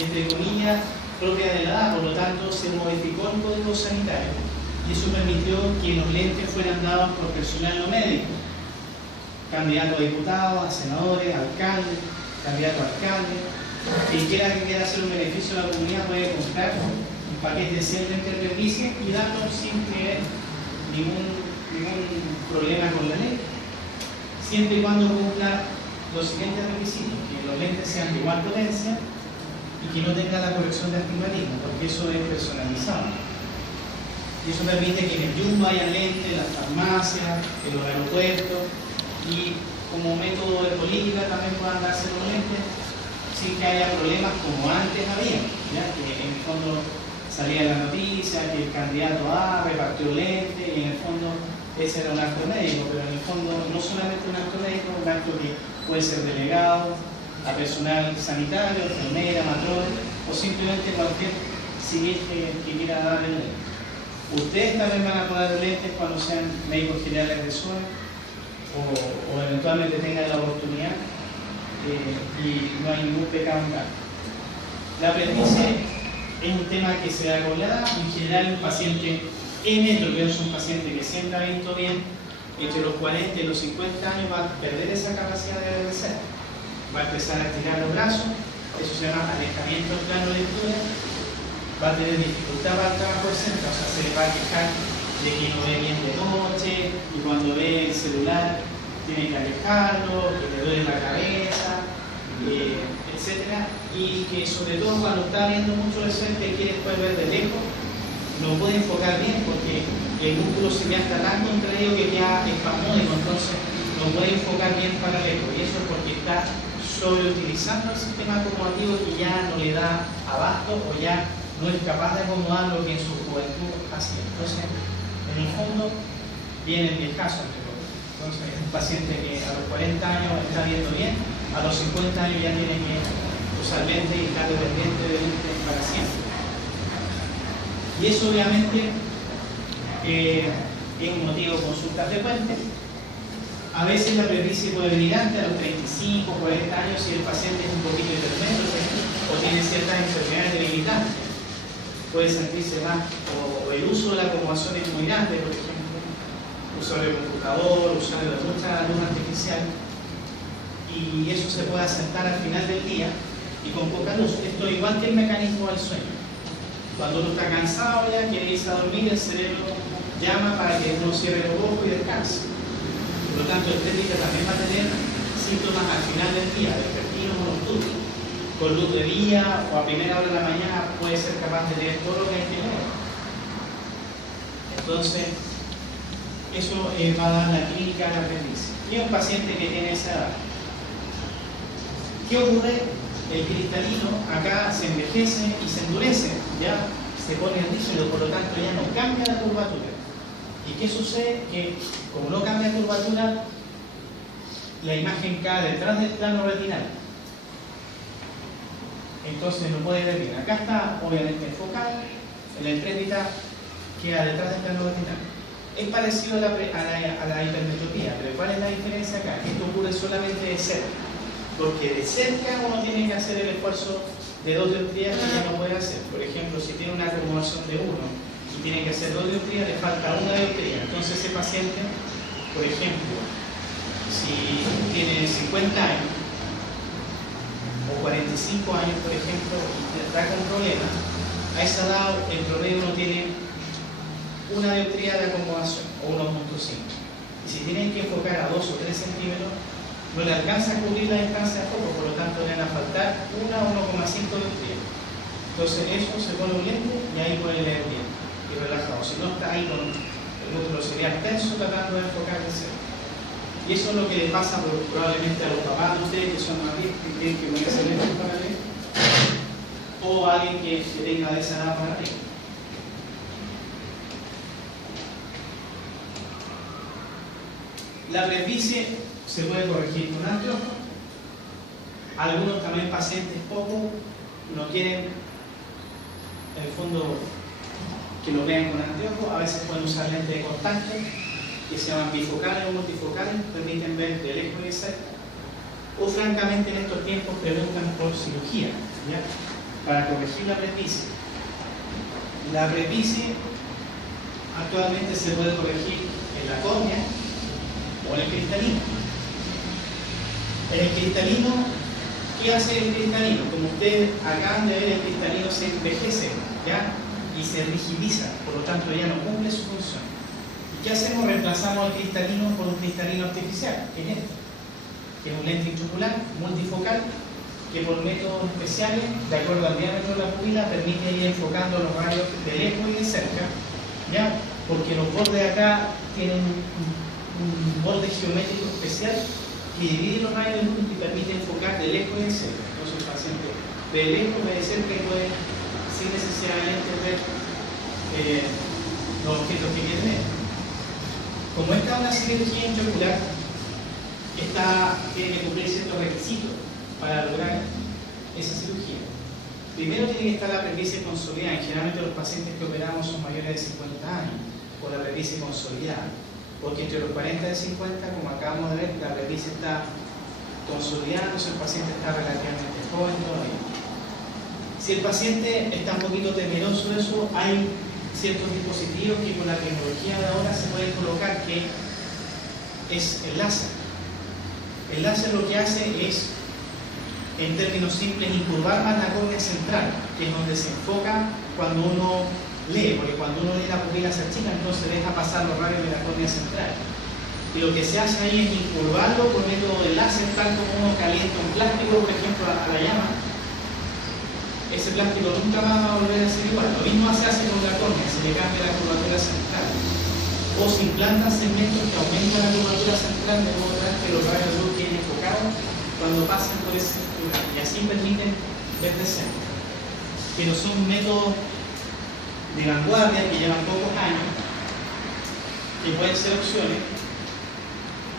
entre comillas, propia de la edad, por lo tanto se modificó el código sanitario y eso permitió que los lentes fueran dados por personal no médico, candidatos a diputados, a senadores, alcaldes, candidatos a alcaldes. Quien quiera que quiera hacer un beneficio a la comunidad puede comprar un paquete de 100 lentes de presbicia y darlo sin tener ningún problema con la ley, siempre y cuando cumpla los siguientes requisitos: que los lentes sean de igual potencia y que no tengan la corrección de astigmatismo, porque eso es personalizado. Y eso permite que en el Jumbo haya lentes, en las farmacias, en los aeropuertos, y como método de política también puedan darse los lentes sin que haya problemas como antes había, ¿ya? Que en el fondo salía la noticia que el candidato A repartió lentes y en el fondo ese era un acto médico, pero en el fondo no solamente un acto médico, un acto que puede ser delegado a personal sanitario, enfermera, matrón o simplemente cualquier civil que quiera dar el lente. Ustedes también van a poder dar lentes cuando sean médicos generales de zona o eventualmente tengan la oportunidad y no hay ningún pecado en nada. La presbicia es un tema que se da con la edad. En general, un paciente M, que es un paciente que siempre ha visto bien, entre los 40 y los 50 años va a perder esa capacidad de reversar. Va a empezar a estirar los brazos, eso se llama alejamiento del plano de lectura, va a tener dificultad para el trabajo de centro, o sea, se le va a quejar de que no ve bien de noche y cuando ve el celular tiene que alejarlo, que le duele la cabeza, etcétera, y que sobre todo cuando está viendo mucho el centro y quiere después ver de lejos, no puede enfocar bien porque el músculo cineasta está tan contraído que ya es espasmódico, entonces no puede enfocar bien para lejos, y eso es porque está sobreutilizando el sistema acomodativo que ya no le da abasto o ya no es capaz de acomodar lo que en su juventud hacía. Entonces, en el fondo, viene el viejazo entre todos. Entonces, es un paciente que a los 40 años está viendo bien, a los 50 años ya tiene que usar lentes y estar dependiente de lentes para siempre. Y eso obviamente es un motivo de consulta frecuente. A veces la presbicia puede venir antes, a los 35, 40 años, si el paciente es un poquito hipermétrope o tiene ciertas enfermedades debilitantes. Puede sentirse más, o el uso de la acomodación es muy grande, por ejemplo, usar el computador, usar mucha luz artificial, y eso se puede asentar al final del día y con poca luz. Esto es igual que el mecanismo del sueño. Cuando uno está cansado ya, quiere irse a dormir, el cerebro llama para que uno cierre los ojos y descanse. Por lo tanto, el presbítero también va a tener síntomas al final del día, vespertino o nocturno. Con luz de día o a primera hora de la mañana puede ser capaz de leer todo lo que hay que leer. Entonces, eso va a dar la clínica a la presbicia. Y un paciente que tiene esa edad. ¿Qué ocurre? El cristalino acá se envejece y se endurece, ya se pone rígido, por lo tanto ya no cambia la curvatura. ¿Y qué sucede? Que como no cambia la curvatura, la imagen cae detrás del plano retinal. Entonces no puede ver bien. Acá está obviamente enfocado, en el presbita queda detrás del plano retinal. Es parecido a la hipermetropía, pero ¿cuál es la diferencia acá? Esto ocurre solamente de cerca, porque de cerca uno tiene que hacer el esfuerzo de 2 dioptrías que ya no puede hacer. Por ejemplo, si tiene una acomodación de 1 y tiene que hacer 2 dioptrías, le falta 1 dioptría. Entonces ese paciente, por ejemplo, si tiene 50 años o 45 años, por ejemplo, y está con problemas, a esa edad el promedio uno tiene 1 dioptría de acomodación o 1.5. Y si tienen que enfocar a 2 o 3 centímetros, no le alcanza a cubrir la distancia de foco, por lo tanto le van a faltar 1 a 1,5 dioptrías. Entonces eso se pone un lente y ahí puede leer bien y relajado. Si no, está ahí con el músculo serial tenso tratando de enfocar el centro. Y eso es lo que le pasa probablemente a los papás de ustedes que son más viejos, que creen que van a hacer lentes para leer, o a alguien que tenga de esa edad para arriba. La presbicia se puede corregir con anteojos. Algunos también pacientes poco no quieren, en el fondo, que lo vean con anteojos. A veces pueden usar lentes de contacto que se llaman bifocales o multifocales, permiten ver de lejos y de cerca. O francamente en estos tiempos preguntan por cirugía, ¿ya? para corregir la presbicia. La presbicia actualmente se puede corregir en la córnea o en el cristalino. En el cristalino, ¿qué hace el cristalino? Como ustedes acaban de ver, el cristalino se envejece, ¿ya? Y se rigidiza, por lo tanto ya no cumple su función. ¿Y qué hacemos? Reemplazamos al cristalino por un cristalino artificial, que es este, que es un lente intraocular multifocal, que por métodos especiales, de acuerdo al diámetro de la pupila, permite ir enfocando los rayos de lejos y de cerca, ¿ya? Porque los bordes de acá tienen un borde geométrico especial que divide los rayos de luz y permite enfocar de lejos y de cerca. Entonces el paciente de lejos ve de cerca y puede, sin necesariamente ver los objetos que quiere ver. Como esta es una cirugía intraocular, tiene que cumplir ciertos requisitos para lograr esa cirugía. Primero tiene que estar la presbicia consolidada. Generalmente los pacientes que operamos son mayores de 50 años por la presbicia consolidada, porque entre los 40 y 50, como acabamos de ver, la presbicia está consolidada, entonces el paciente está relativamente joven todavía. Si el paciente está un poquito temeroso de eso, hay ciertos dispositivos que con la tecnología de ahora se pueden colocar, que es el láser. El láser lo que hace es, en términos simples, incurvar más la córnea central, que es donde se enfoca cuando uno lee, porque cuando uno lee la pupila se achica, entonces deja pasar los rayos de la córnea central. Y lo que se hace ahí es incurvarlo por método de láser, tal como uno calienta un plástico, por ejemplo, a la llama. Ese plástico nunca más va a volver a ser igual. Lo mismo se hace con la córnea, se le cambia la curvatura central. O se implantan segmentos que aumentan la curvatura central de modo tal que los rayos de luz queden enfocados cuando pasan por ese lugar, y así permiten ver de cerca. Pero son métodos de vanguardia que llevan pocos años, que pueden ser opciones,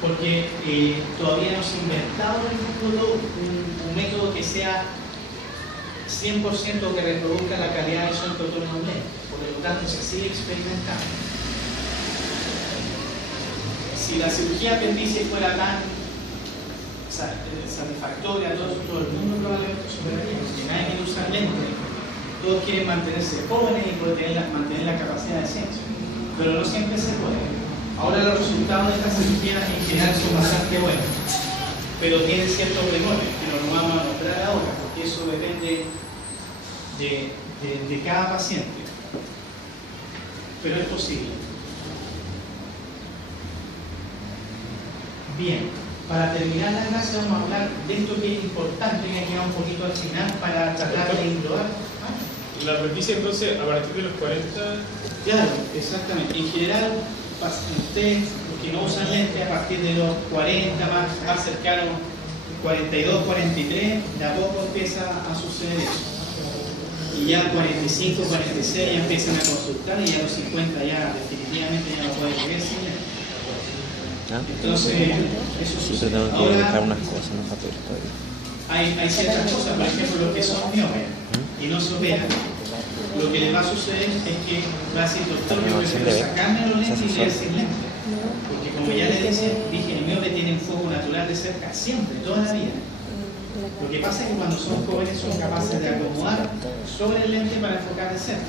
porque todavía no se ha inventado en el futuro un método que sea 100% que reproduzca la calidad de visión que otorga un lente. Por lo tanto, se sigue experimentando. Si la cirugía apendicitis fuera tan satisfactoria a todo el mundo, probablemente superaría, porque nadie quiere usar lentes, todos quieren mantenerse jóvenes y poder mantener la capacidad de ciencia, pero no siempre se puede. Ahora los resultados de esta cirugía en general son bastante buenos, pero tienen ciertos remores que no nos vamos a mostrar ahora, porque eso depende de cada paciente, pero es posible. Bien, para terminar la clase vamos a hablar de esto que es importante, que ha quedado un poquito al final para tratar de englobar. La presbicia entonces a partir de los 40. Claro, exactamente. En general, ustedes, los que no usan lentes, a partir de los 40, más cercano, 42, 43, de a poco empieza a suceder eso. Y ya 45, 46 ya empiezan a consultar, y ya a los 50 ya definitivamente ya no pueden vivir sin lentes. Entonces, eso sucede. Tengo que Ahora, dejar unas cosas en los papeles todavía. hay ciertas cosas, por ejemplo, los que son miopes y no se operan, lo que les va a suceder es que va a decir, doctor, yo prefiero sacarme los lentes y leer sin lentes. Porque como ya les dije, el miope tiene un foco natural de cerca, siempre, toda la vida. Lo que pasa es que cuando son jóvenes son capaces de acomodar sobre el lente para enfocar de cerca.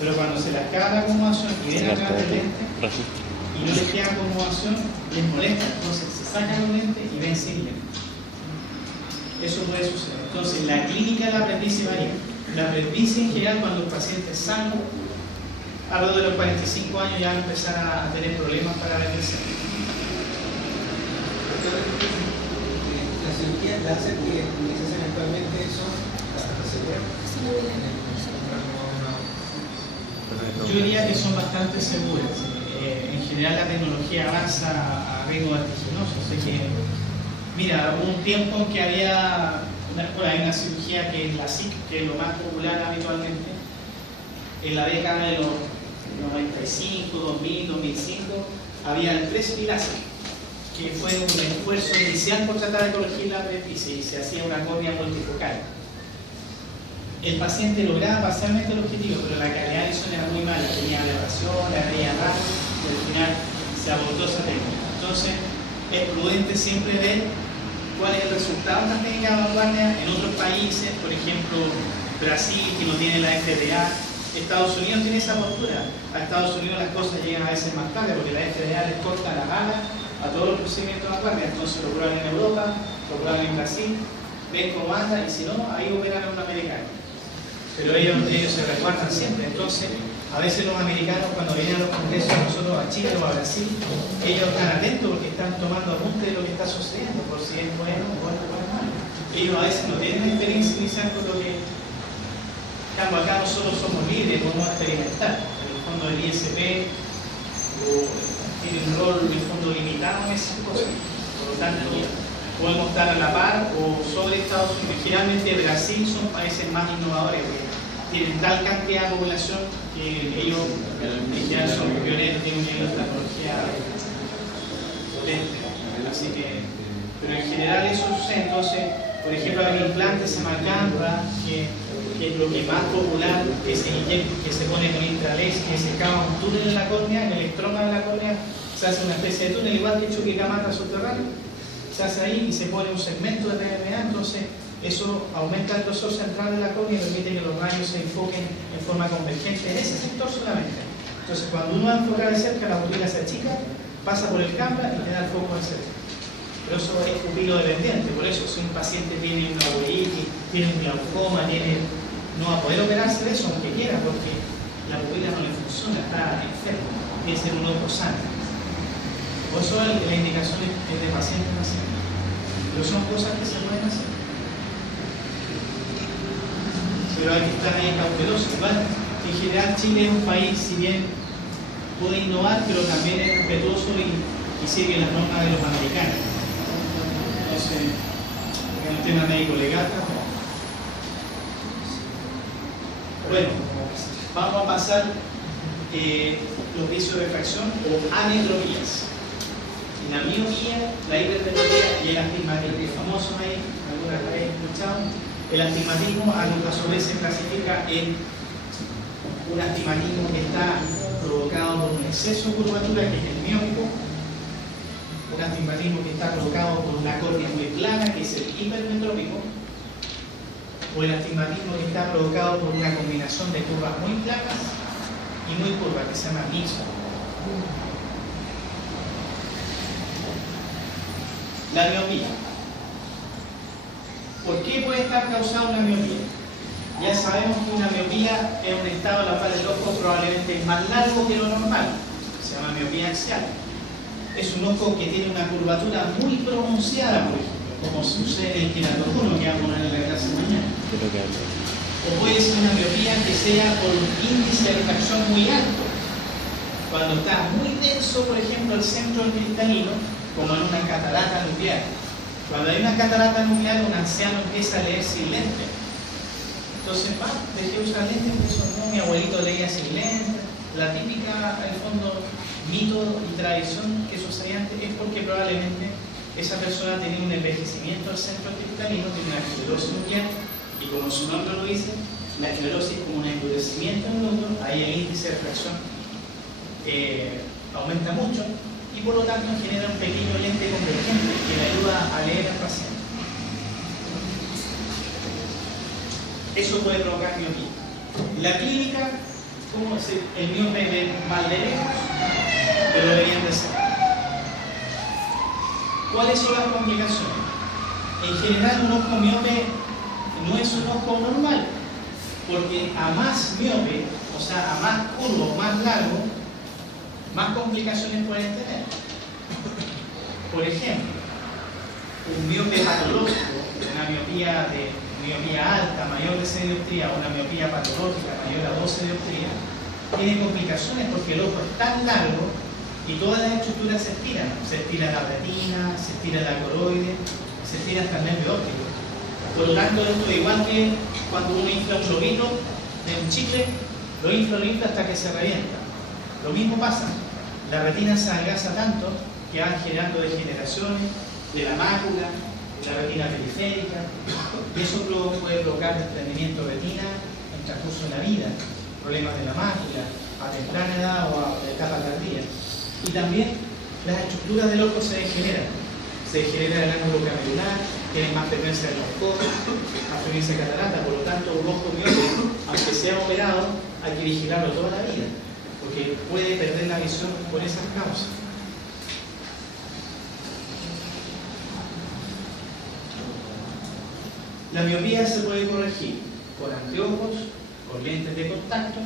Pero cuando se les acaba la acomodación y ven atrás del lente y no les queda acomodación, les molesta. Entonces se sacan los lentes y ven sin lentes. Eso puede suceder. Entonces la clínica de la presbicia varía. La presbicia en general, cuando el paciente es sano, alrededor de los 45 años ya va a empezar a tener problemas para ver el centro. Las cirugías láser que se hacen actualmente son seguras. Yo diría que son bastante seguras. En general la tecnología avanza a ritmo vertiginoso. Así que, mira, hubo un tiempo en que había hay una cirugía que es la SIC, que es lo más popular habitualmente. En la década de los 95, 2000, 2005, había el Presby láser, que fue un esfuerzo inicial por tratar de corregir la presbicia y se hacía una córnea multifocal. El paciente lograba parcialmente el objetivo, pero la calidad de visión era muy mala, tenía aberración, veía raro, y al final se abortó esa técnica. Entonces, es prudente siempre ver cuál es el resultado de la técnica de vanguardia en otros países, por ejemplo, Brasil, que no tiene la FDA. Estados Unidos tiene esa postura. A Estados Unidos las cosas llegan a veces más tarde porque la FDA les corta las alas a todos los procedimientos de la guardia. Entonces lo prueban en Europa, lo prueban en Brasil, ven cómo anda y si no, ahí operan a un americano. Pero ellos se resguardan siempre. Entonces, a veces los americanos cuando vienen a los congresos, nosotros a Chile o a Brasil, ellos están atentos porque están tomando apunte de lo que está sucediendo, por si es bueno o es malo. Ellos a veces no tienen experiencia inicial con lo que... Acá nosotros somos libres, podemos experimentar. En el fondo del ISP tiene un rol en el fondo limitado en esas cosas. Por lo tanto, podemos estar a la par o sobre Estados Unidos. Generalmente Brasil son países más innovadores, que tienen tal cantidad de población que ellos en general son pioneros, tienen un nivel de tecnología potente. Así que, pero en general eso sucede. Entonces, por ejemplo, hay un implante que se llama Canva, que es lo que más popular, que se pone con intralex, que se cava un túnel en la córnea, en el estroma de la córnea, se hace una especie de túnel, igual que Chuquicamata subterráneo, se hace ahí y se pone un segmento de RNA, entonces eso aumenta el grosor central de la córnea y permite que los rayos se enfoquen en forma convergente en ese sector solamente. Entonces cuando uno va a enfocar de cerca, la pupila se achica, pasa por el Canva y te da el foco de cerca. Pero eso es pupilo dependiente, por eso si un paciente tiene una uveitis, tiene un glaucoma, no va a poder operarse de eso aunque quiera porque la pupila no le funciona, está enfermo, tiene que ser un ojo sano. Por eso la indicación es de pacientes así. Pero son cosas que se pueden hacer. Pero hay que estar ahí cautelosos. Igual, en general Chile es un país, si bien puede innovar, pero también es respetuoso y sigue las normas de los americanos. Entonces, en el tema médico legal, bueno, vamos a pasar los vicios de refracción o ametropías. La miopía, la hipermetropía y el astigmatismo, famosos ahí, algunas la habéis escuchado. El astigmatismo a su vez se clasifica en un astigmatismo que está provocado por un exceso de curvatura, que es el miópico, un astigmatismo que está provocado por una córnea muy plana, que es el hipermetrópico, o el astigmatismo que está provocado por una combinación de curvas muy planas y muy curvas, que se llama mixto. La miopía. ¿Por qué puede estar causada una miopía? Ya sabemos que una miopía es un estado en el cual el ojo probablemente es más largo que lo normal. Se llama miopía axial. Es un ojo que tiene una curvatura muy pronunciada, por ejemplo, como sucede en el queratocono que vamos a poner en la clase mañana. O puede ser una miopía que sea por un índice de refracción muy alto. Cuando está muy denso, por ejemplo, el centro del cristalino, como en una catarata nuclear. Cuando hay una catarata nuclear, un anciano empieza a leer sin lente. Entonces, dejé usar lentes, no, mi abuelito leía sin lente. La típica, en el fondo, mito y tradición que sucedía antes es porque probablemente esa persona tenía un envejecimiento del centro cristalino, tiene una esclerosis nuclear, y como su nombre lo dice, la esclerosis es como un endurecimiento en el núcleo, ahí el índice de refracción aumenta mucho, y por lo tanto genera un pequeño lente convergente que le ayuda a leer al paciente. Eso puede provocar miopía. La clínica, como el miope ve mal de lejos, pero deberían de ser. ¿Cuáles son las complicaciones? En general, un ojo miope no es un ojo normal, porque a más miope, o sea, a más curvo, más largo, más complicaciones pueden tener. Por ejemplo, un miope patológico, una miopía alta, mayor de 6 dioptrías, o una miopía patológica mayor a 12 dioptrías, tiene complicaciones porque el ojo es tan largo y todas las estructuras se estiran. Se estira la retina, se estira la coroide, se estira hasta el nervio óptico. Por lo tanto, esto es igual que cuando uno infla un globito de un chicle, lo infla hasta que se revienta. Lo mismo pasa. La retina se adelgaza tanto que van generando degeneraciones de la mácula, de la retina periférica, y eso puede provocar desprendimiento de retina en el transcurso de la vida, problemas de la mácula, a temprana edad o de etapa tardía. Y también las estructuras del ojo se degeneran. Se degenera el ángulo camerular, tienen más frecuencia de glaucoma, más frecuencia de catarata, por lo tanto un ojo miope hay que vigilarlo toda la vida, porque puede perder la visión por esas causas. La miopía se puede corregir con anteojos, con lentes de contacto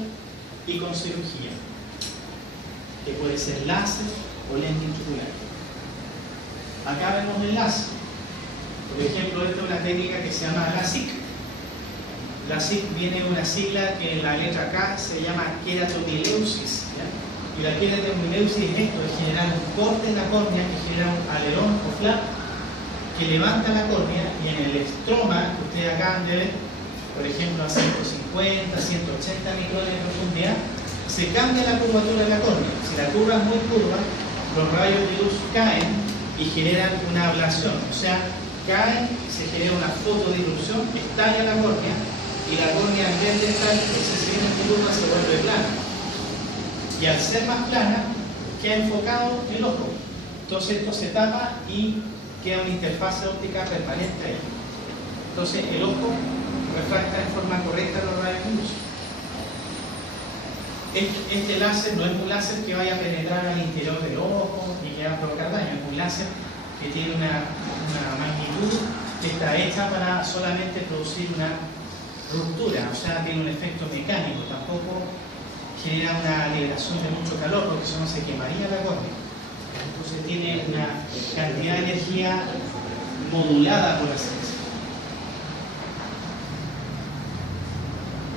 y con cirugía, que puede ser láser o lente intraocular. Acá vemos el láser. Por ejemplo, esta es una técnica que se llama LASIK. LASIK viene de una sigla que en la letra K se llama queratomileusis, ¿ya? Y la queratomileusis es esto, es generar un corte en la córnea que genera un alerón o flap que levanta la córnea, y en el estroma que ustedes acaban de ver, por ejemplo a 150, 180 micrones de profundidad, se cambia la curvatura de la córnea. Si la curva es muy curva, los rayos de luz caen y generan una ablación, o sea, caen, se genera una fotodisrupción, estalla la córnea, y la córnea en vez de estar excesivamente curva se vuelve plana. Y al ser más plana, queda enfocado el ojo. Entonces esto se tapa y queda una interfase óptica permanente ahí. Entonces el ojo refracta en forma correcta los rayos de luz. Este láser no es un láser que vaya a penetrar al interior del ojo ni que vaya a provocar daño, es un láser que tiene una magnitud que está hecha para solamente producir una ruptura, o sea, tiene un efecto mecánico, tampoco genera una liberación de mucho calor, porque si no se quemaría la córnea. Entonces tiene una cantidad de energía modulada, por así decirlo.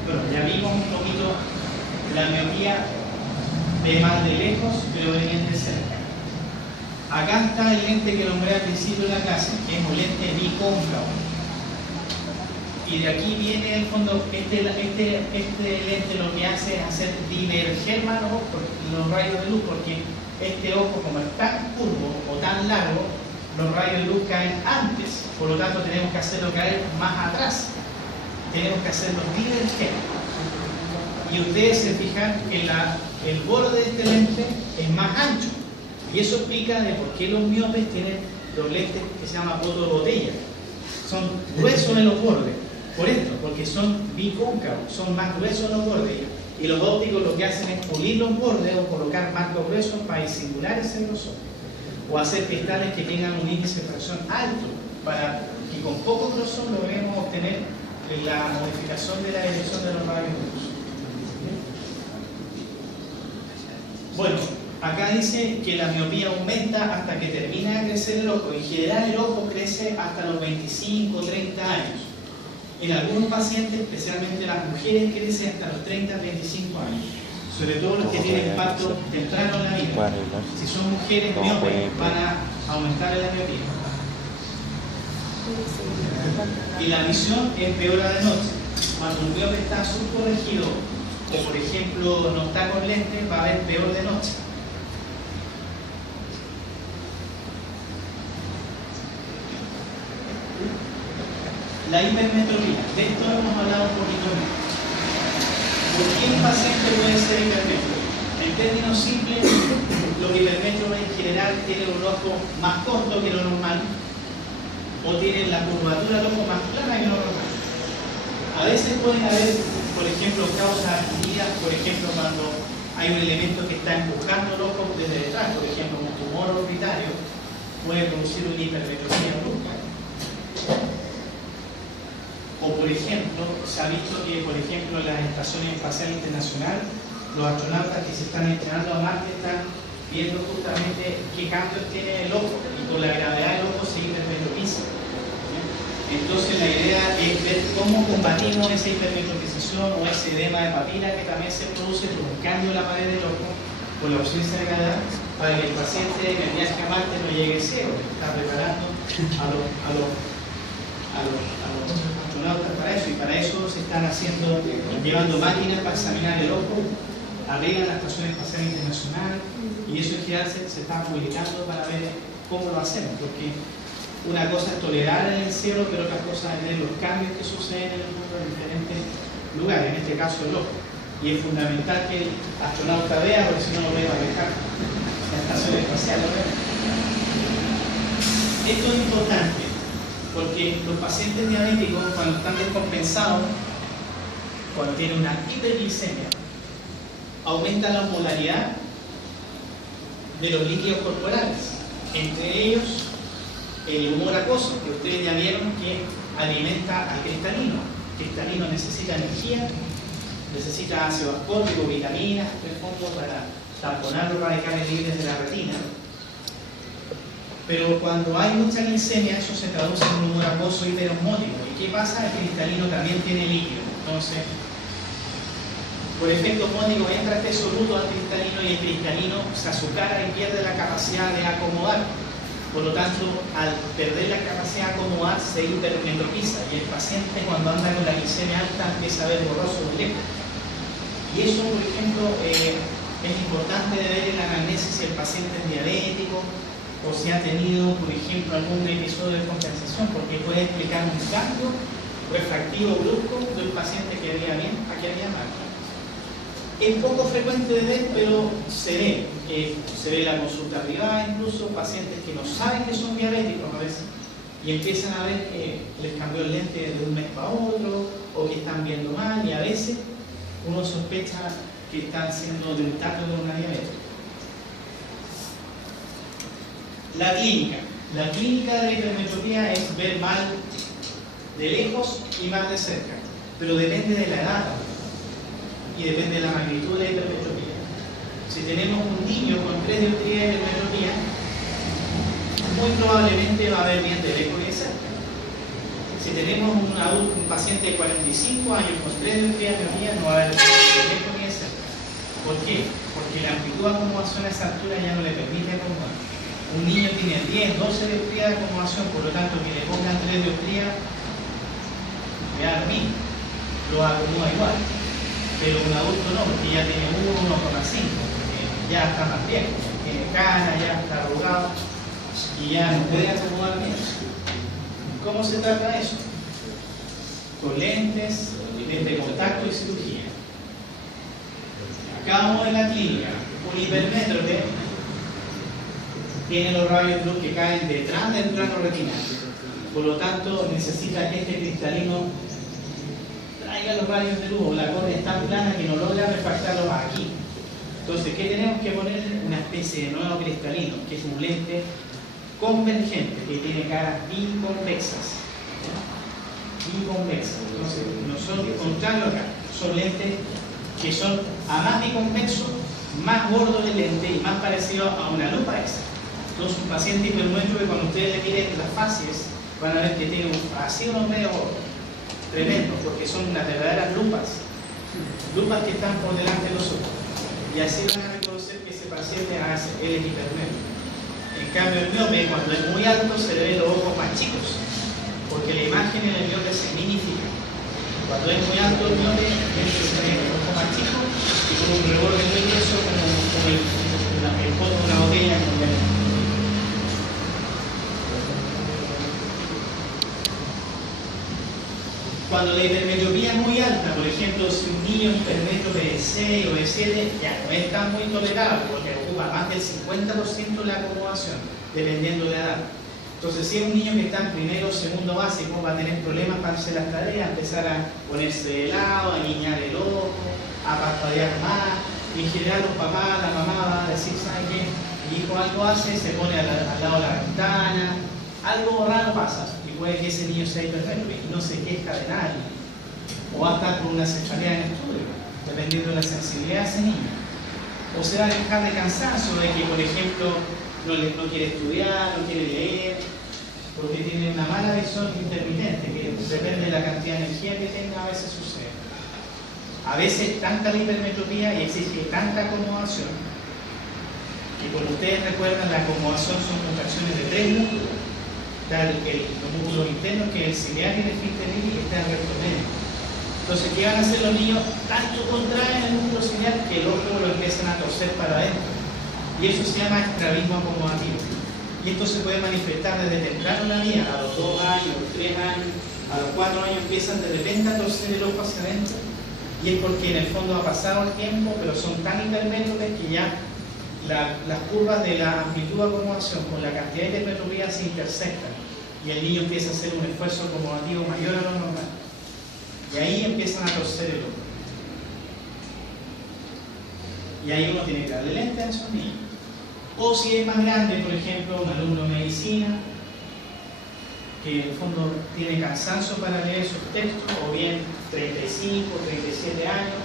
Bueno, ya vimos un poquito la miopía, ve más de lejos, pero ve bien de cerca. Acá está el lente que nombré al principio de la clase, que es un lente bicóncavo. Y de aquí viene, en el fondo, este lente lo que hace es hacer diverger más los rayos de luz, porque este ojo, como es tan curvo o tan largo, los rayos de luz caen antes, por lo tanto tenemos que hacerlo caer más atrás, tenemos que hacerlos diverger. Y ustedes se fijan que el borde de este lente es más ancho, y eso explica de por qué los miopes tienen los lentes que se llaman poto de botella, son gruesos en los bordes. Por esto, porque son bicóncavos, son más gruesos los bordes, y los ópticos lo que hacen es pulir los bordes o colocar marcos gruesos para disimular ese grosor, o hacer cristales que tengan un índice de fracción alto, para que con poco grosor logremos obtener la modificación de la dirección de los rayos de luz. Bueno, acá dice que la miopía aumenta hasta que termina de crecer el ojo. En general el ojo crece hasta los 25 o 30 años. En algunos pacientes, especialmente las mujeres, crece hasta los 30 25 años. Sobre todo los que tienen impacto temprano en la vida. Si son mujeres miopes, van a aumentar la miopía. Y la visión empeora de noche. Cuando un miope está subcorregido, o por ejemplo no está con lentes, va a ver peor de noche. La hipermetropía, de esto hemos hablado un poquito más. ¿Por qué un paciente puede ser hipermétropo? En términos simples, los hipermétropos en general tienen un ojo más corto que lo normal, o tienen la curvatura del ojo más plana que lo normal. A veces pueden haber, por ejemplo, causas adquiridas, por ejemplo, cuando hay un elemento que está empujando el ojo desde detrás, por ejemplo, un tumor orbitario, puede producir una hipermetropía brusca. O por ejemplo, se ha visto que, por ejemplo, en las estaciones espaciales internacionales, los astronautas que se están entrenando a Marte están viendo justamente qué cambios tiene el ojo, y por la gravedad del ojo se hipermetropiza. Entonces la idea es ver cómo combatimos esa hipermetropización o ese edema de papila que también se produce por un cambio en la pared del ojo, por la ausencia de gravedad, para que el paciente en el viaje a Marte no llegue ciego, que está preparando a los astronautas para eso, y para eso se están llevando máquinas para examinar el ojo arriba en la Estación Espacial Internacional, y eso en general se está publicando para ver cómo lo hacemos, porque una cosa es tolerar en el cielo, pero otra cosa es ver los cambios que suceden en el mundo en diferentes lugares, en este caso el ojo. Y es fundamental que el astronauta vea, porque si no lo ve va a dejar la estación espacial. Esto es importante, porque los pacientes diabéticos, cuando están descompensados, cuando tienen una hiperglicemia aumenta la osmolaridad de los líquidos corporales, entre ellos el humor acuoso, que ustedes ya vieron que alimenta al cristalino. El cristalino necesita energía, necesita ácido ascórbico, vitaminas, en el fondo, para tamponar los radicales libres de la retina. Pero cuando hay mucha glicemia, eso se traduce en un humor acuoso hiperosmótico. ¿Y qué pasa? El cristalino también tiene líquido. Entonces, por efecto osmótico entra este soluto al cristalino y el cristalino se azucara y pierde la capacidad de acomodar. Por lo tanto, al perder la capacidad de acomodar, se hipermetropiza y el paciente, cuando anda con la glicemia alta, empieza a ver borroso muy lejos. Y eso, por ejemplo, es importante de ver en la anamnesis si el paciente es diabético o si ha tenido, por ejemplo, algún episodio de compensación, porque puede explicar un cambio refractivo brusco de un paciente que había bien a que había mal. Es poco frecuente de ver, pero se ve la consulta privada, incluso pacientes que no saben que son diabéticos a veces y empiezan a ver que les cambió el lente de un mes para otro o que están viendo mal, y a veces uno sospecha que están siendo de un tacto de una diabetes. La clínica de la hipermetropía es ver mal de lejos y mal de cerca, pero depende de la edad y depende de la magnitud de la hipermetropía. Si tenemos un niño con 3 dioptrías de hipermetropía, muy probablemente va a ver bien de lejos y de cerca. Si tenemos un paciente de 45 años con 3 dioptrías de hipermetropía, no va a ver de lejos ni de cerca. ¿Por qué? Porque la amplitud de acomodación a esa altura ya no le permite acomodar. Un niño tiene 10, 12 dioptrías de acomodación, por lo tanto que le pongan 3 dioptrías, le da lo mismo, lo acomoda igual. Pero un adulto no, porque ya tiene 1, 1,5, porque ya está más viejo, tiene canas, ya está arrugado y ya no puede acomodar bien. ¿Cómo se trata eso? Con lentes de contacto y cirugía. Acabamos en la clínica, un hipermétrope tiene los rayos de luz que caen detrás del plano retinal. Por lo tanto, necesita que este cristalino traiga los rayos de luz. La córnea es tan plana que no logra refractarlos aquí. Entonces, ¿qué tenemos que poner? Una especie de nuevo cristalino, que es un lente convergente, que tiene caras biconvexas. Biconvexas. Entonces, no son contrarios acá, son lentes que son a más biconvexo, más gordo el lente y más parecido a una lupa extra. Entonces, un paciente hipermétrope, cuando ustedes le miren las facies, van a ver que tiene así unos medio tremendos, porque son unas verdaderas lupas que están por delante de los ojos. Y así van a reconocer que ese paciente es hipermétrope. En cambio, el miope, cuando es muy alto, se le ven los ojos más chicos, porque la imagen en el miope se minifica. Cuando es muy alto el miope, se ve los ojos más chicos y con un reborde muy grueso, como el fondo de una botella con veneno. Cuando la hipermetropía es muy alta, por ejemplo, si un niño es hipermétrope de 6 o de 7, ya no es tan muy tolerable porque ocupa más del 50% de la acomodación, dependiendo de la edad. Entonces, si es un niño que está en primero o segundo básico, va a tener problemas para hacer las tareas, empezar a ponerse de lado, a guiñar el ojo, a parpadear más. Y en general los papás, la mamá va a decir, ¿sabe qué? El hijo algo hace, se pone al lado de la ventana, algo raro pasa. Puede que ese niño sea hipermétrope y no se queja de nadie, o va a estar con una cefalea en estudio, dependiendo de la sensibilidad de ese niño, o se va a quejar de cansancio, de que, por ejemplo, no quiere estudiar, no quiere leer, porque tiene una mala visión intermitente, que depende de la cantidad de energía que tenga, a veces sucede. A veces tanta la hipermetropía y exige tanta acomodación, que como ustedes recuerdan, la acomodación son contracciones de 3 músculos. Está los músculos internos, que es el ciliar y el esfínter y está el recto medio. Entonces, ¿qué van a hacer los niños? Tanto contraen el músculo ciliar que el ojo lo empiezan a torcer para adentro. Y eso se llama estrabismo acomodativo. Y esto se puede manifestar desde temprano en la vida, a los 2 años, 3 años, a los 4 años empiezan de repente a torcer el ojo hacia adentro. Y es porque en el fondo ha pasado el tiempo, pero son tan hipermétropes que ya las curvas de la amplitud de acomodación con la cantidad de hipermetropía se intersectan y el niño empieza a hacer un esfuerzo acomodativo mayor a lo normal y ahí empiezan a torcer el ojo. Y ahí uno tiene que darle lente a esos niños. O si es más grande, por ejemplo, un alumno de medicina, que en el fondo tiene cansancio para leer sus textos, o bien 35, 37 años,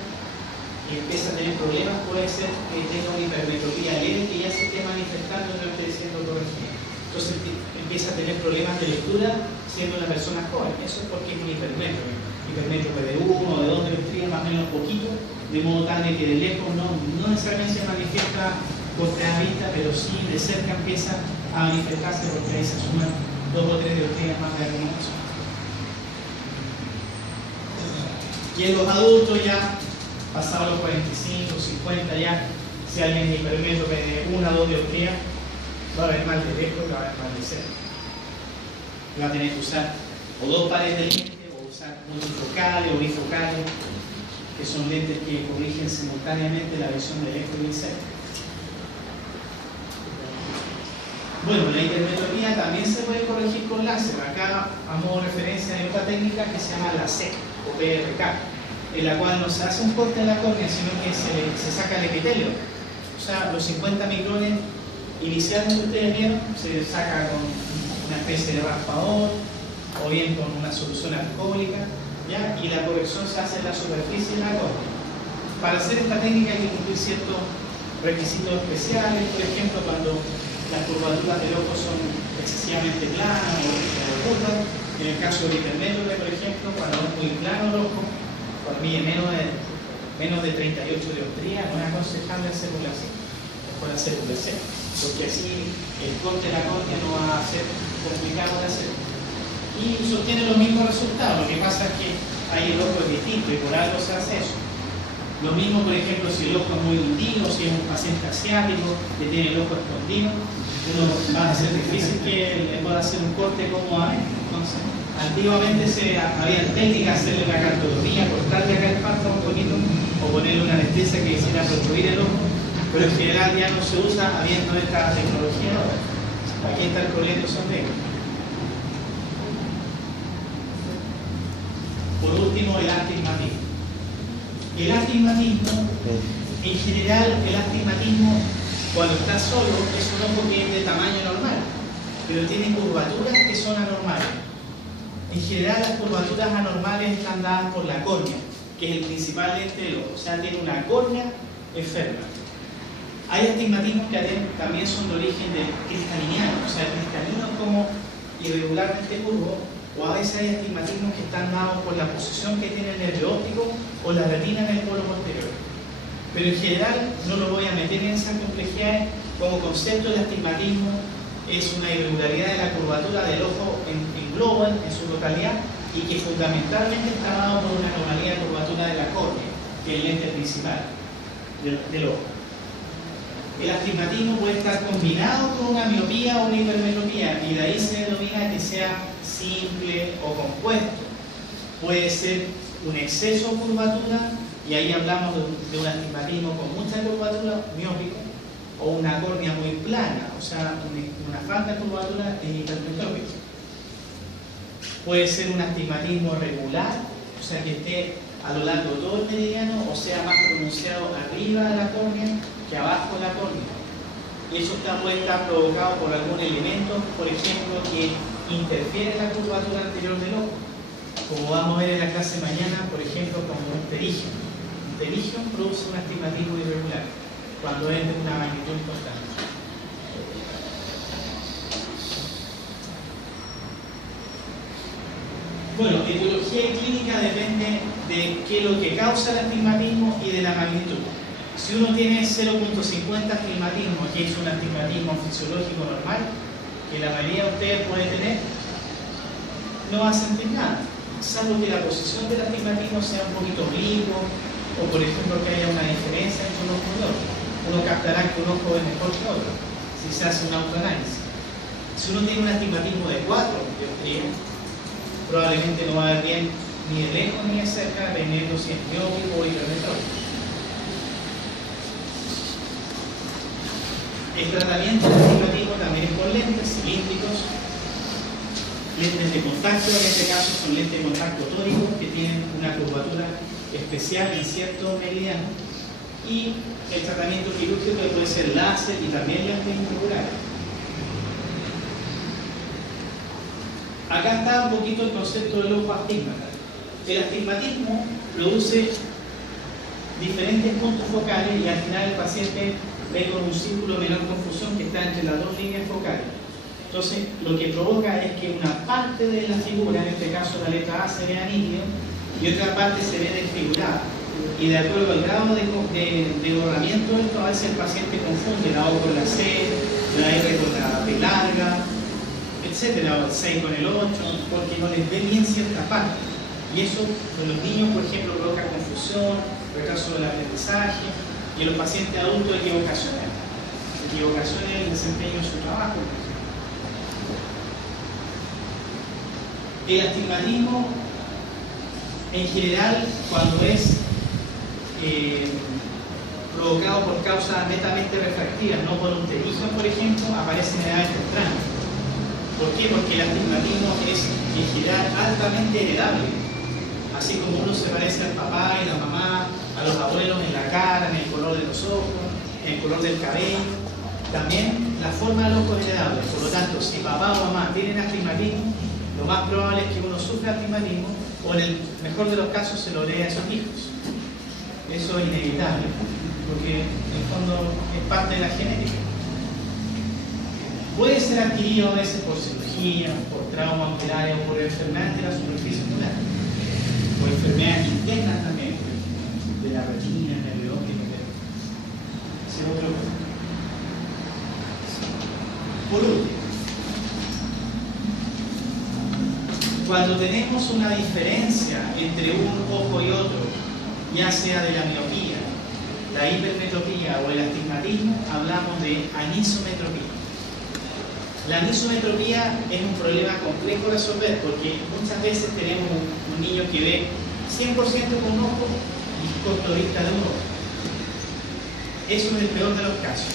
y empieza a tener problemas, puede ser que tenga una hipermetropía leve que ya se esté manifestando, no esté siendo corregida. Entonces empieza a tener problemas de lectura siendo una persona joven. Eso es porque es un hipermétrope. Hipermétrope de 1 o de 2 dioptrías, más o menos poquito, de modo tal de que de lejos no necesariamente se manifiesta por primera vista, pero sí de cerca empieza a manifestarse porque ahí se suman 2 o 3 dioptrías más de argumentación. Y en los adultos ya, pasados los 45, 50 ya, si alguien es hipermétrope de 1 a 2 dioptrías, va a haber mal de lejos y va a haber mal de cerca. Va a tener que usar o 2 pares de lentes, o usar multifocales o bifocales, que son lentes que corrigen simultáneamente la visión de lejos y de cerca. Bueno, la hipermetropía también se puede corregir con láser. Acá, a modo de referencia, hay otra técnica que se llama LASIK o PRK, en la cual no se hace un corte de la córnea, sino que se saca el epitelio. O sea, los 50 micrones iniciales que ustedes vieron se saca con una especie de raspador o bien con una solución alcohólica, ¿ya? Y la corrección se hace en la superficie de la córnea. Para hacer esta técnica hay que cumplir ciertos requisitos especiales, por ejemplo, cuando las curvaturas del ojo son excesivamente planas o ocultas. En el caso del hipermétrope, por ejemplo, cuando es muy plano el ojo, cuando mide menos de 38 dioptrías, no es aconsejable hacer un láser, mejor hacer un láser, porque así el corte de la córnea no va a ser complicado de hacer. Y sostiene los mismos resultados. Lo que pasa es que ahí el ojo es distinto y por algo se hace eso. Lo mismo, por ejemplo, si el ojo es muy hundido, si es un paciente asiático que tiene el ojo escondido, va a ser difícil que le pueda hacer un corte cómodamente. Entonces, antiguamente había técnicas de hacerle una cartografía, cortarle acá el párpado un poquito, o ponerle una anestesia que hiciera reproducir el ojo, pero en general ya no se usa habiendo esta tecnología ahora. Aquí está el problema sobre ello. Por último, el astigmatismo. El astigmatismo, en general, el astigmatismo, cuando está solo, es un ojo que es de tamaño normal, pero tiene curvaturas que son anormales. En general, las curvaturas anormales están dadas por la córnea, que es el principal lente del ojo, o sea, tiene una córnea enferma. Hay astigmatismos que también son de origen del cristaliniano, o sea, el cristalino es como irregularmente curvo, o a veces hay astigmatismos que están dados por la posición que tiene el nervio óptico o la retina en el polo posterior. Pero en general no lo voy a meter en esas complejidades. Como concepto, el astigmatismo es una irregularidad de la curvatura del ojo en globo, en su totalidad, y que fundamentalmente está dado por una anomalía de curvatura de la córnea, que es el lente principal del ojo. El astigmatismo puede estar combinado con una miopía o una hipermetropía, y de ahí se denomina que sea simple o compuesto. Puede ser un exceso de curvatura, y ahí hablamos de un astigmatismo con mucha curvatura, miópico, o una córnea muy plana, o sea, una falta de curvatura en hipermetrópico. Puede ser un astigmatismo regular, o sea, que esté a lo largo de todo el meridiano, o sea, más pronunciado arriba de la córnea que abajo de la córnea. Y eso puede estar provocado por algún elemento, por ejemplo, que interfiere en la curvatura anterior del ojo. Como vamos a ver en la clase mañana, por ejemplo, como un perigio. Un perigio produce un astigmatismo irregular, cuando es de una magnitud importante. Bueno, etiología y clínica depende de qué es lo que causa el astigmatismo y de la magnitud. Si uno tiene 0.50 astigmatismo, que es un astigmatismo fisiológico normal, que la mayoría de ustedes puede tener, no va a sentir nada, salvo que la posición del astigmatismo sea un poquito oblicuo, o por ejemplo que haya una diferencia entre un ojo y otro. Uno captará que un ojo es mejor que otro, si se hace un autoanálisis. Si uno tiene un astigmatismo de 4 dioptrías, probablemente no va a ver bien ni de lejos ni de cerca, dependiendo si es miópico o hipermetrópico. El tratamiento del astigmatismo también es con lentes cilíndricos, lentes de contacto, en este caso son lentes de contacto tóricos que tienen una curvatura especial en cierto meridiano, y el tratamiento quirúrgico que puede ser láser y también lentes intraoculares. Acá está un poquito el concepto del ojo astigmata. El astigmatismo produce diferentes puntos focales y al final el paciente ve con un círculo de menor confusión que está entre las dos líneas focales. Entonces, lo que provoca es que una parte de la figura, en este caso la letra A, se vea nítido y otra parte se ve desfigurada. Y de acuerdo al grado de borramiento de esto, a veces el paciente confunde la O con la C, la R con la B larga, etcétera, o el 6 con el 8, porque no les ve bien cierta parte. Y eso en los niños, por ejemplo, provoca confusión, retraso del aprendizaje, y en los pacientes adultos equivocaciones en el desempeño de su trabajo. El astigmatismo, en general, cuando es provocado por causas netamente refractivas, no por un pterígeno, por ejemplo, aparece en edades tempranas. ¿Por qué? Porque el astigmatismo es, en general, altamente heredable. Así como uno se parece al papá y la mamá, a los abuelos en la cara, en el color de los ojos, en el color del cabello, también la forma del ojo es heredable. Por lo tanto, si papá o mamá tienen astigmatismo, lo más probable es que uno sufra astigmatismo o en el mejor de los casos se lo herede a sus hijos. Eso es inevitable, porque en el fondo es parte de la genética. Puede ser adquirido a veces por cirugía, por trauma ocular o por enfermedades de la superficie ocular, o enfermedades internas también, de la retina, nervio óptico, ese es otro caso. Por último, cuando tenemos una diferencia entre un ojo y otro, ya sea de la miopía, la hipermetropía o el astigmatismo, hablamos de anisometropía. La anisometropía es un problema complejo de resolver porque muchas veces tenemos un niño que ve 100% con un ojo y corto de vista de un ojo. Eso es el peor de los casos.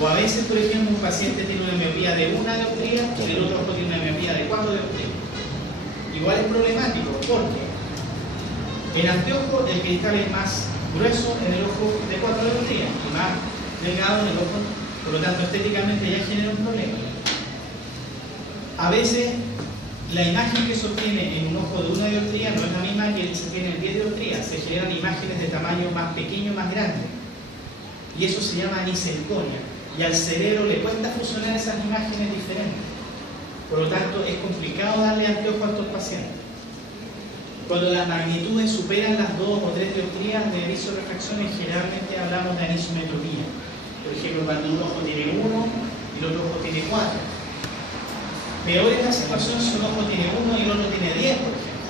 O a veces, por ejemplo, un paciente tiene una miopía de 1 dioptría y el otro ojo tiene una miopía de 4 dioptrías. Igual es problemático porque el anteojo, el cristal es más grueso en el ojo de 4 dioptrías y más delgado en el ojo, por lo tanto estéticamente ya genera un problema. A veces la imagen que se obtiene en un ojo de 1 dioptría no es la misma que se tiene en 10 dioptrías, se generan imágenes de tamaño más pequeño, más grande, y eso se llama aniselconia, y al cerebro le cuesta fusionar esas imágenes diferentes. Por lo tanto, es complicado darle anteojo a estos pacientes. Cuando las magnitudes superan las 2 o 3 dioptrías de visorefracciones, generalmente hablamos de anisometropía. Por ejemplo, cuando un ojo tiene 1 y el otro ojo tiene 4. Peor es la situación si un ojo tiene 1 y el otro tiene 10, por ejemplo.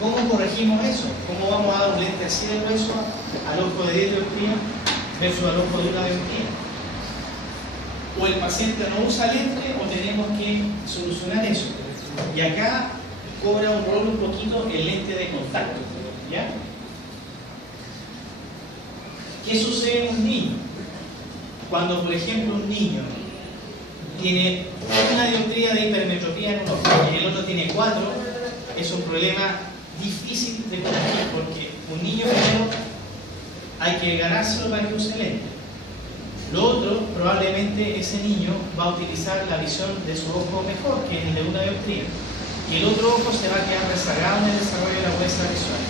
¿Cómo corregimos eso? ¿Cómo vamos a dar un lente así de grueso al ojo de 10 dioptrías versus al ojo de 1 dioptría? O el paciente no usa lente o tenemos que solucionar eso. Y acá cobra un rol un poquito el lente de contacto, ¿ya? ¿Qué sucede en un niño? Cuando, por ejemplo, un niño tiene 1 dioptría de hipermetropía en un ojo y el otro tiene 4, es un problema difícil de corregir porque un niño primero hay que ganárselo para que use lente. Lo otro, probablemente ese niño va a utilizar la visión de su ojo mejor que el de 1 dioptría. Y el otro ojo se va a quedar rezagado en el desarrollo de la huesa visual.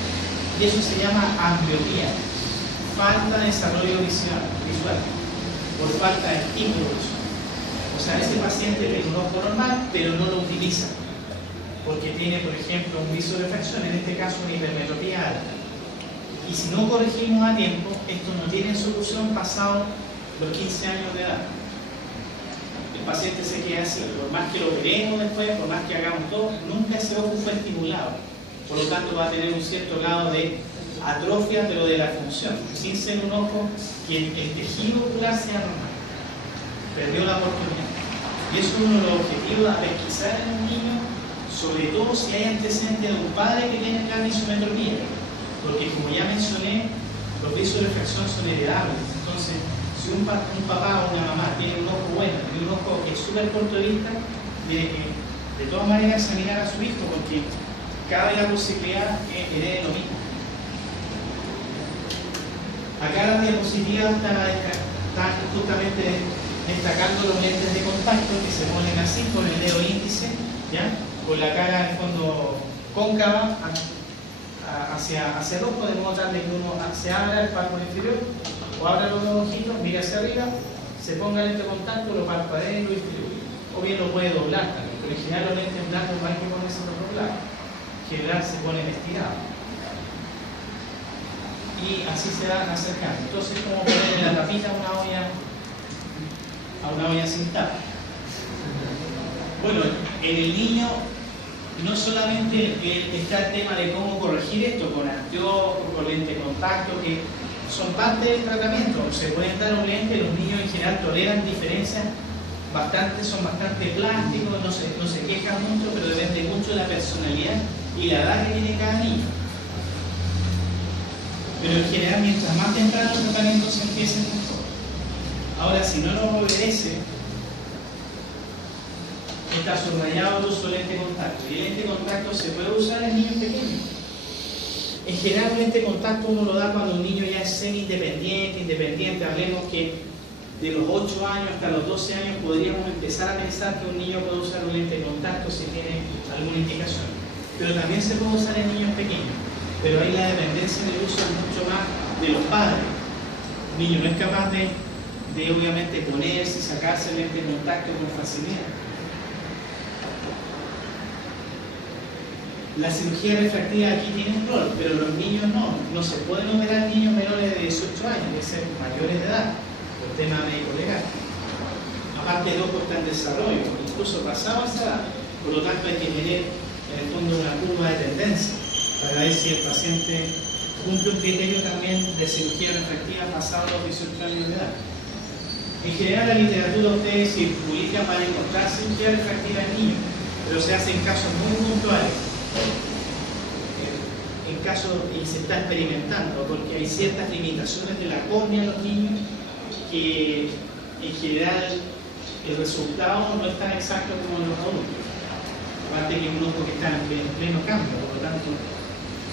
Y eso se llama ambliopía, falta de desarrollo visual, por falta de estímulo visual. O sea, ese paciente tiene un ojo normal, pero no lo utiliza, porque tiene, por ejemplo, un visorefracción, en este caso una hipermetropía alta. Y si no corregimos a tiempo, esto no tiene solución pasado los 15 años de edad. El paciente se queda así, por más que lo veremos después, por más que hagamos todo, nunca ese ojo fue estimulado. Por lo tanto, va a tener un cierto grado de atrofia, pero de la función, sin ser un ojo que el tejido ocular sea normal. Perdió la oportunidad. Y eso es uno de los objetivos a pesquisar en un niño, sobre todo si hay antecedentes de un padre que tiene la anisometropía. Porque como ya mencioné, los visorefracción son heredables. Entonces, si un papá o una mamá tiene un ojo bueno y un ojo que es súper corto de vista, de todas maneras examinar a su hijo porque cabe la posibilidad que herede lo mismo. Acá la diapositiva está justamente destacando los lentes de contacto que se ponen así, con el dedo índice, ¿ya? Con la cara en el fondo cóncava hacia abajo, de modo tal de que uno se abra el párpado inferior o abra los dos ojitos, mire hacia arriba, se ponga el lente de contacto, lo parpadee y lo distribuye. O bien lo puede doblar también, pero en general los lentes blancos no hay que ponerse los doblados. En general se ponen estirados. Y así se van acercando. Entonces, como poner en la tapita a una olla sin tapa. Bueno, en el niño no solamente está el tema de cómo corregir esto con anteojos, con lente de contacto, que son parte del tratamiento. Se pueden dar un lente, los niños en general toleran diferencias son bastante plásticos, no se quejan mucho, pero depende mucho de la personalidad y la edad que tiene cada niño. Pero en general, mientras más temprano el tratamiento se empiece, mejor. Ahora, si no lo obedece, está subrayado el uso del lente de contacto. Y el lente de contacto se puede usar en niños pequeños. En general, el lente de contacto uno lo da cuando un niño ya es semi-independiente. Hablemos que de los 8 años hasta los 12 años podríamos empezar a pensar que un niño puede usar un lente de contacto si tiene alguna indicación. Pero también se puede usar en niños pequeños. Pero ahí la dependencia del uso es mucho más de los padres. El niño no es capaz de obviamente ponerse y sacarse el lente de contacto con facilidad. La cirugía refractiva aquí tiene un rol, pero los niños no se pueden operar niños menores de 18 años, que ser mayores de edad, por tema médico legal. Aparte el ojo está en desarrollo, incluso pasado esa edad, por lo tanto hay que tener en el fondo una curva de tendencia para ver si el paciente cumple un criterio también de cirugía refractiva pasado los 18 años de edad. En general la literatura ustedes si publican para encontrar cirugía refractiva en niños, pero se hace en casos muy puntuales. En caso, y se está experimentando, porque hay ciertas limitaciones de la córnea en los niños que en general el resultado no es tan exacto como en los adultos. Aparte que es un ojo que está en pleno cambio, por lo tanto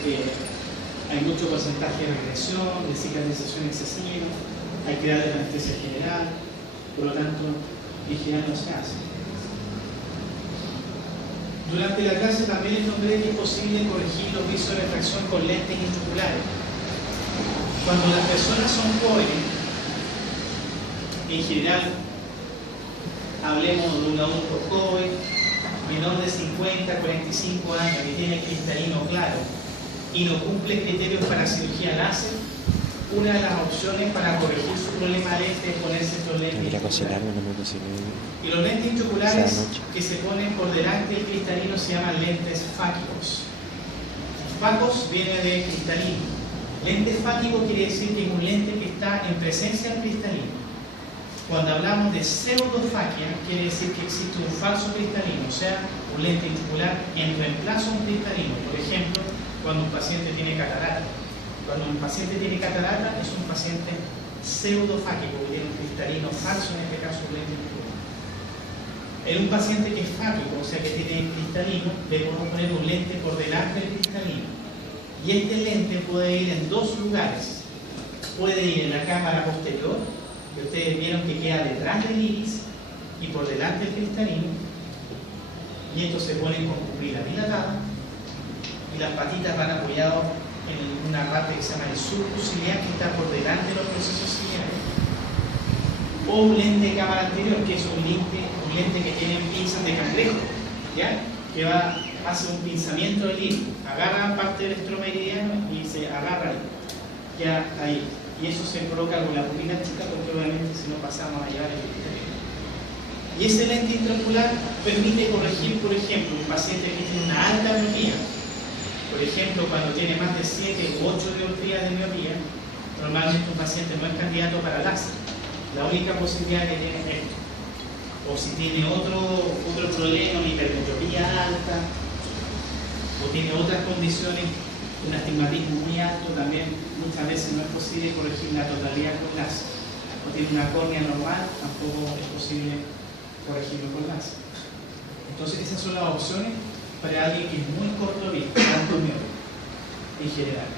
hay mucho porcentaje de regresión, de cicatrización excesiva, hay que darle anestesia general, por lo tanto en general no se hace. Durante la clase también les nombré que es posible corregir los vicios de refracción con lentes intraoculares. Cuando las personas son jóvenes, en general, hablemos de un adulto joven, menor de 50, 45 años, que tiene el cristalino claro y no cumple criterios para cirugía láser, una de las opciones para corregir su problema de lente es ponerse estos lentes intraoculares. Y los lentes intraoculares que se ponen por delante del cristalino se llaman lentes fáquicos. Facos viene de cristalino. Lente fáquico quiere decir que es un lente que está en presencia del cristalino. Cuando hablamos de pseudofaquia, quiere decir que existe un falso cristalino, o sea, un lente intraocular en reemplazo a un cristalino. Por ejemplo, cuando un paciente tiene catarata. Cuando un paciente tiene catarata es un paciente pseudofáquico, que tiene un cristalino falso, en este caso un lente intraocular. En un paciente que es fáquico, o sea que tiene cristalino, le podemos poner un lente por delante del cristalino. Y este lente puede ir en dos lugares. Puede ir en la cámara posterior, que ustedes vieron que queda detrás del iris y por delante del cristalino. Y estos se ponen con pupila dilatada y las patitas van apoyadas en una parte que se llama el surcus ciliar, que está por delante de los procesos ciliares. O un lente de cámara anterior, que es un lente que tiene pinzas de cangrejo, ¿ya? Que hace un pinzamiento del iris, agarra parte del estromeridiano y se agarra ahí, ya ahí. Y eso se coloca con la pupila chica, porque obviamente si no pasamos a llevar el criterio. Y ese lente intraocular permite corregir, por ejemplo, un paciente que tiene una alta miopía. Por ejemplo, cuando tiene más de 7 u 8 dioptrías de miopía, normalmente un paciente no es candidato para láser. La única posibilidad que tiene es esto. O si tiene otro problema, una hipermetropía alta, o tiene otras condiciones, un astigmatismo muy alto, también muchas veces no es posible corregir la totalidad con láser. O tiene una córnea normal, tampoco es posible corregirlo con láser. Entonces esas son las opciones para alguien que es muy corto vista, tanto miope en general.